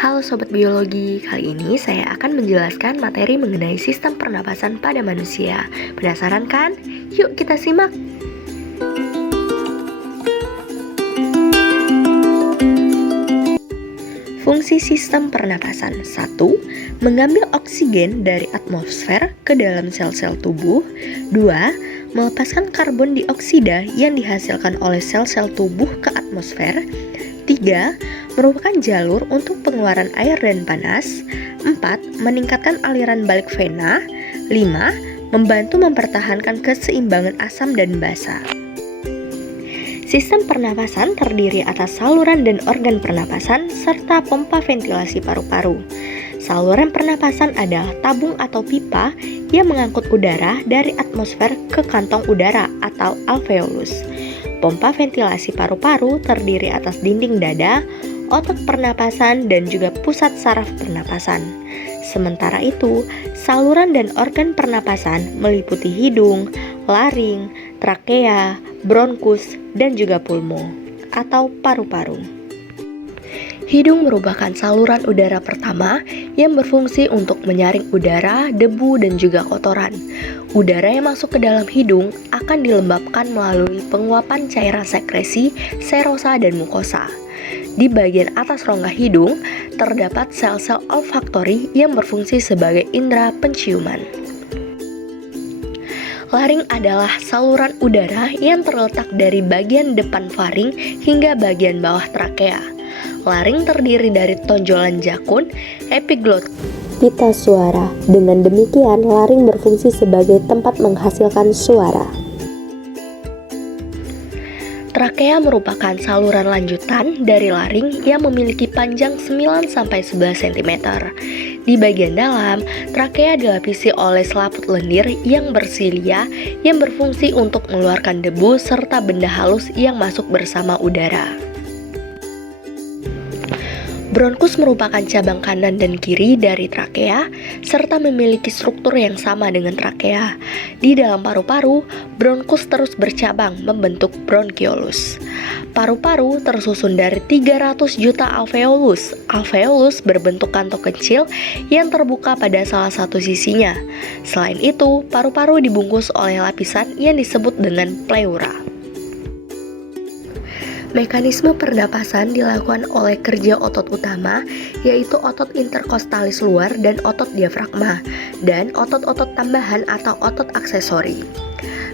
Halo Sobat Biologi, kali ini saya akan menjelaskan materi mengenai sistem pernapasan pada manusia. Penasaran kan? Yuk kita simak! Fungsi sistem pernapasan 1. Mengambil oksigen dari atmosfer ke dalam sel-sel tubuh. 2. Melepaskan karbon dioksida yang dihasilkan oleh sel-sel tubuh ke atmosfer. 3. Merupakan jalur untuk pengeluaran air dan panas. 4. Meningkatkan aliran balik vena. 5. Membantu mempertahankan keseimbangan asam dan basa. Sistem pernapasan terdiri atas saluran dan organ pernapasan serta pompa ventilasi paru-paru. Saluran pernapasan adalah tabung atau pipa yang mengangkut udara dari atmosfer ke kantong udara atau alveolus. Pompa ventilasi paru-paru terdiri atas dinding dada, otot pernapasan, dan juga pusat saraf pernapasan. Sementara itu, saluran dan organ pernapasan meliputi hidung, laring, trakea, bronkus, dan juga pulmo atau paru-paru. Hidung merupakan saluran udara pertama yang berfungsi untuk menyaring udara, debu, dan juga kotoran. Udara yang masuk ke dalam hidung akan dilembabkan melalui penguapan cairan sekresi, serosa, dan mukosa. Di bagian atas rongga hidung terdapat sel-sel olfaktori yang berfungsi sebagai indera penciuman. Laring adalah saluran udara yang terletak dari bagian depan faring hingga bagian bawah trakea. Laring terdiri dari tonjolan jakun, epiglotis, pita suara. Dengan demikian, laring berfungsi sebagai tempat menghasilkan suara. Trakea merupakan saluran lanjutan dari laring yang memiliki panjang 9-11 cm. Di bagian dalam, trakea dilapisi oleh selaput lendir yang bersilia yang berfungsi untuk mengeluarkan debu serta benda halus yang masuk bersama udara. Bronkus merupakan cabang kanan dan kiri dari trakea, serta memiliki struktur yang sama dengan trakea. Di dalam paru-paru, bronkus terus bercabang membentuk bronkiolus. Paru-paru tersusun dari 300 juta alveolus. Alveolus berbentuk kantong kecil yang terbuka pada salah satu sisinya. Selain itu, paru-paru dibungkus oleh lapisan yang disebut dengan pleura. Mekanisme pernapasan dilakukan oleh kerja otot utama, yaitu otot interkostalis luar dan otot diafragma, dan otot-otot tambahan atau otot aksesori.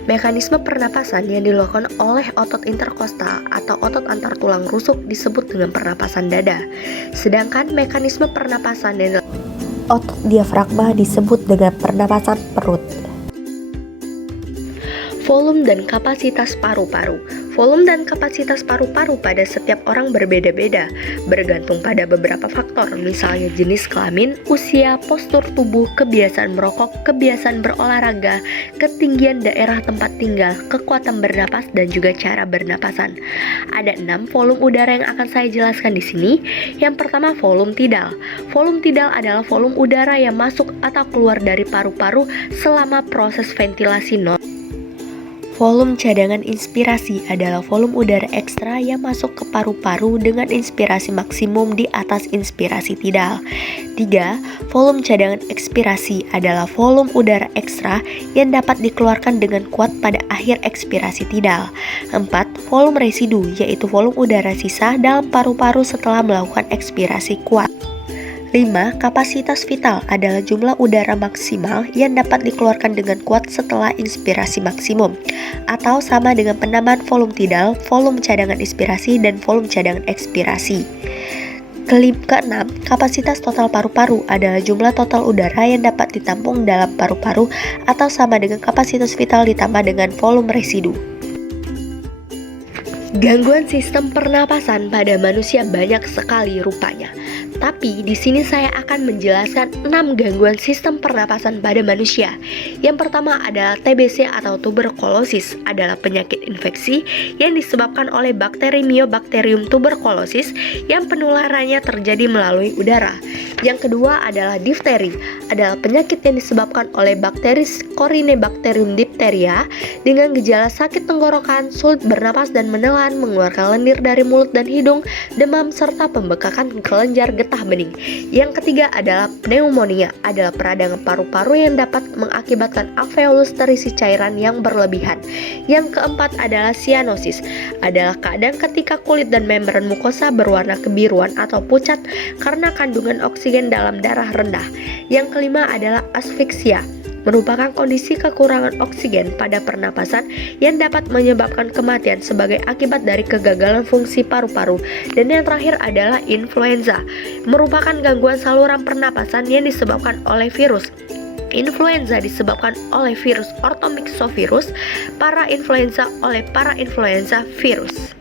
Mekanisme pernapasan yang dilakukan oleh otot interkostal atau otot antar tulang rusuk disebut dengan pernapasan dada, sedangkan mekanisme pernapasan yang otot diafragma disebut dengan pernapasan perut. Volume dan kapasitas paru-paru. Volume dan kapasitas paru-paru pada setiap orang berbeda-beda, bergantung pada beberapa faktor, misalnya jenis kelamin, usia, postur tubuh, kebiasaan merokok, kebiasaan berolahraga, ketinggian daerah tempat tinggal, kekuatan bernapas, dan juga cara bernapasan. Ada 6 volume udara yang akan saya jelaskan di sini. Yang pertama, volume tidal. Volume tidal adalah volume udara yang masuk atau keluar dari paru-paru selama proses ventilasi Volume cadangan inspirasi adalah volume udara ekstra yang masuk ke paru-paru dengan inspirasi maksimum di atas inspirasi tidal. 3. Volume cadangan ekspirasi adalah volume udara ekstra yang dapat dikeluarkan dengan kuat pada akhir ekspirasi tidal. 4. Volume residu, yaitu volume udara sisa dalam paru-paru setelah melakukan ekspirasi kuat. 5. Kapasitas vital adalah jumlah udara maksimal yang dapat dikeluarkan dengan kuat setelah inspirasi maksimum, atau sama dengan penambahan volume tidal, volume cadangan inspirasi, dan volume cadangan ekspirasi. Keenam, kapasitas total paru-paru adalah jumlah total udara yang dapat ditampung dalam paru-paru, atau sama dengan kapasitas vital ditambah dengan volume residu. Gangguan sistem pernapasan pada manusia banyak sekali rupanya. Tapi di sini saya akan menjelaskan 6 gangguan sistem pernapasan pada manusia. Yang pertama adalah TBC atau tuberkulosis, adalah penyakit infeksi yang disebabkan oleh bakteri Mycobacterium tuberculosis yang penularannya terjadi melalui udara. Yang kedua adalah difteri, adalah penyakit yang disebabkan oleh bakteri Corynebacterium diphtheria dengan gejala sakit tenggorokan, sulit bernapas dan menelan, mengeluarkan lendir dari mulut dan hidung, demam, serta pembekakan kelenjar getah bening. Yang ketiga adalah pneumonia, adalah peradangan paru-paru yang dapat mengakibatkan alveolus terisi cairan yang berlebihan. Yang keempat adalah sianosis, adalah keadaan ketika kulit dan membran mukosa berwarna kebiruan atau pucat karena kandungan oksigen dalam darah rendah. Yang kelima adalah asfiksia, merupakan kondisi kekurangan oksigen pada pernapasan yang dapat menyebabkan kematian sebagai akibat dari kegagalan fungsi paru-paru. Dan yang terakhir adalah influenza, merupakan gangguan saluran pernapasan yang disebabkan oleh virus. Influenza disebabkan oleh virus orthomyxovirus, parainfluenza oleh parainfluenza virus.